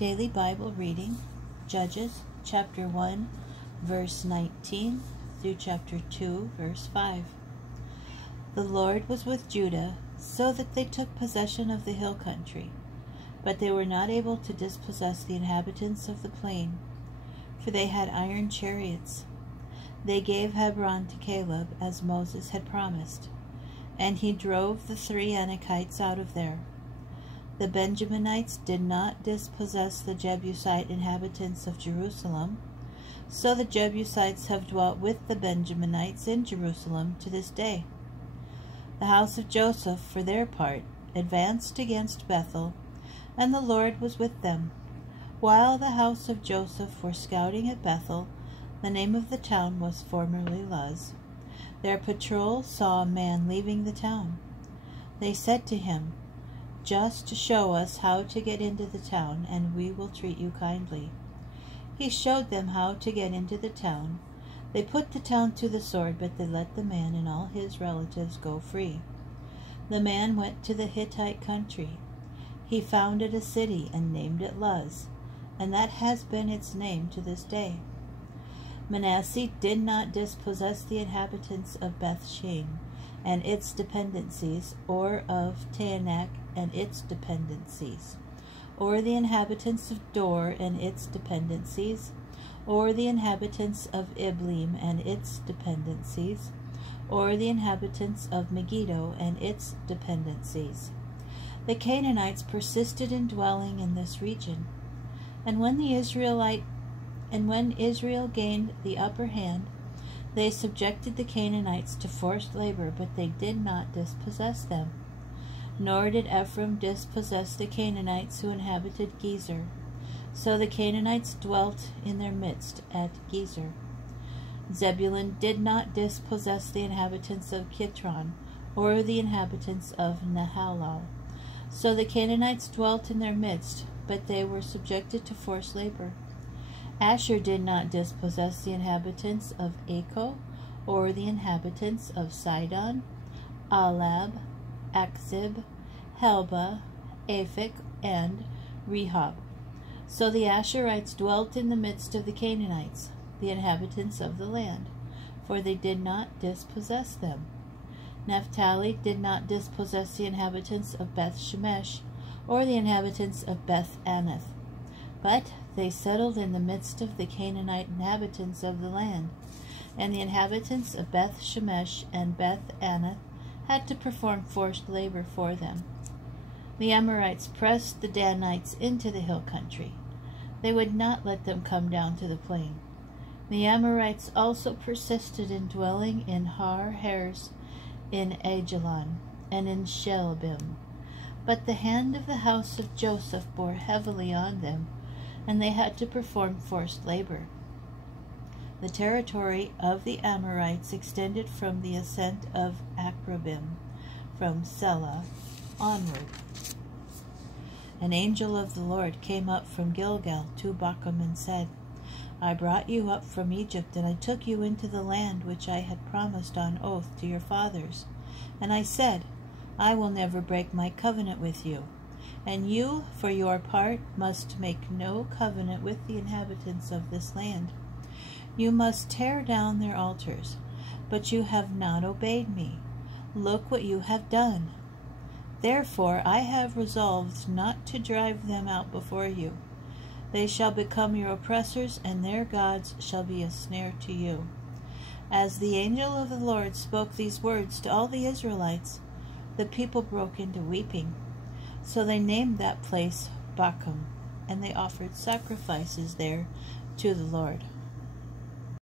Daily Bible reading, Judges chapter 1, verse 19 through chapter 2, verse 5. The Lord was with Judah, so that they took possession of the hill country, but they were not able to dispossess the inhabitants of the plain, for they had iron chariots. They gave Hebron to Caleb, as Moses had promised, and he drove the 3 Anakites out of there. The Benjaminites did not dispossess the Jebusite inhabitants of Jerusalem, so the Jebusites have dwelt with the Benjaminites in Jerusalem to this day. The house of Joseph, for their part, advanced against Bethel, and the Lord was with them. While the house of Joseph were scouting at Bethel, the name of the town was formerly Luz, their patrol saw a man leaving the town. They said to him, "Just show us how to get into the town, and we will treat you kindly." He showed them how to get into the town. They put the town to the sword, but they let the man and all his relatives go free. The man went to the Hittite country. He founded a city and named it Luz, and that has been its name to this day. Manasseh did not dispossess the inhabitants of Bethshean and its dependencies, or of Taanach and its dependencies, or the inhabitants of Dor and its dependencies, or the inhabitants of Ibleam and its dependencies, or the inhabitants of Megiddo and its dependencies. The Canaanites persisted in dwelling in this region, and when Israel gained the upper hand, they subjected the Canaanites to forced labor, but they did not dispossess them. Nor did Ephraim dispossess the Canaanites who inhabited Gezer. So the Canaanites dwelt in their midst at Gezer. Zebulun did not dispossess the inhabitants of Kitron, or the inhabitants of Nahalal. So the Canaanites dwelt in their midst, but they were subjected to forced labor. Asher did not dispossess the inhabitants of Acco, or the inhabitants of Sidon, Alab, Akzib, Helba, Aphek, and Rehob. So the Asherites dwelt in the midst of the Canaanites, the inhabitants of the land, for they did not dispossess them. Naphtali did not dispossess the inhabitants of Beth Shemesh, or the inhabitants of Beth Anath, but they settled in the midst of the Canaanite inhabitants of the land, and the inhabitants of Beth Shemesh and Beth Anath had to perform forced labor for them. The Amorites pressed the Danites into the hill country. They would not let them come down to the plain. The Amorites also persisted in dwelling in Har Heres, in Ajalon, and in Shelbim. But the hand of the house of Joseph bore heavily on them, and they had to perform forced labor. The territory of the Amorites extended from the ascent of Akrabim, from Selah onward. An angel of the Lord came up from Gilgal to Bochum and said, "I brought you up from Egypt, and I took you into the land which I had promised on oath to your fathers. And I said, I will never break my covenant with you. And you, for your part, must make no covenant with the inhabitants of this land. You must tear down their altars, but you have not obeyed me. Look what you have done. Therefore I have resolved not to drive them out before you. They shall become your oppressors, and their gods shall be a snare to you." As the angel of the Lord spoke these words to all the Israelites, the people broke into weeping. So they named that place Bochum, and they offered sacrifices there to the Lord.